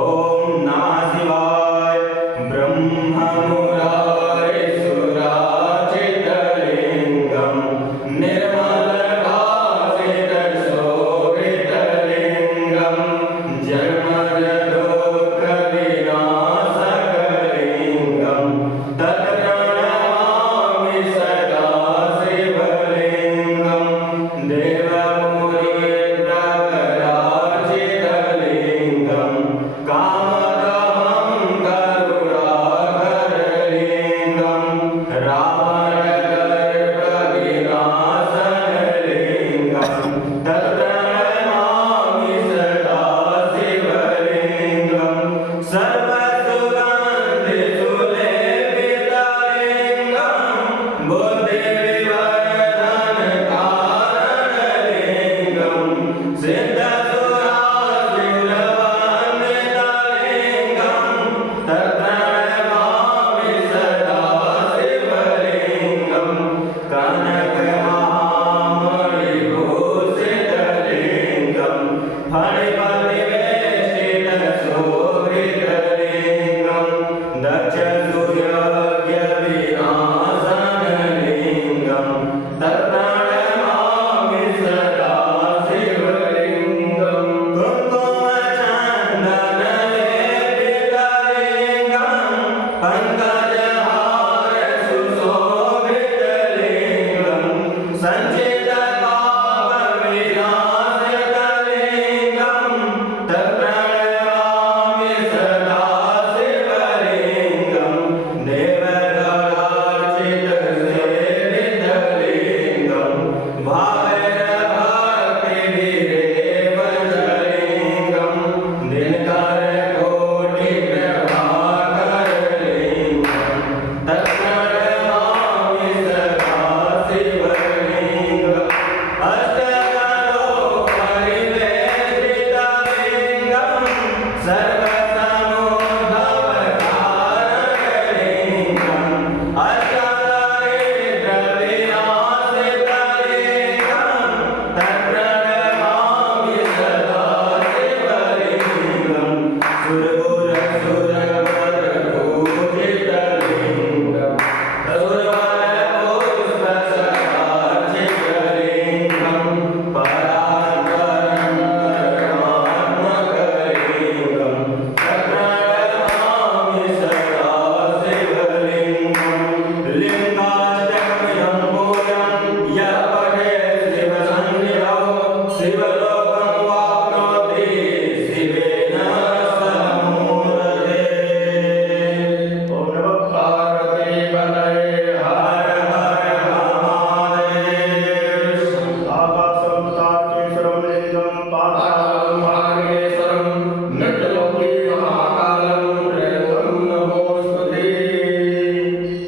ओम नमः शिवाय। ब्रह्ममुरारे सुराचितलिंगं निर्मलभासितशोभितलिंगं जन्मजदुःखविनाशकलिंगं तत्प्रणमामि सदा शिवलिंगं देवमुनीन्द्रकराचितलिंगं कामदहं करुणाकरलिंगं रावणगर्भविनाशनलिंगं तत्प्रणमामि सदा शिवलिंगं सर्वसुगन्धिसुलेपितलिंगं बुद्धिविवर्धनकारणलिंगं सिद्धसुरासुरवन्दितलिंगं तत्प्रणमामि सदा शिवलिंगं कनकमहामणिभूषितलिंगं फणिपतिवेष्टितशोभितलिंगं दक्षसूर्यज्ञविनाशनलिंगं तत्प्रणमामि सदा शिवलिंगं कुङ्कुमचन्दनलेपितलिंगं पङ्कजहारसुशोभितलिंगं सञ्चितपापविनाशकलिंगं तत्प्रणमामि सदा शिवलिंगं देवगणार्चितसेवितलिंगं भावैरभक्तिविरेवजलिंगं दिनकरकोटिप्रभाकरलिंगं तत्प्रणमामि सदा शिवलिंगम् अष्टकलोपरिवेष्टितलिंगं सर्व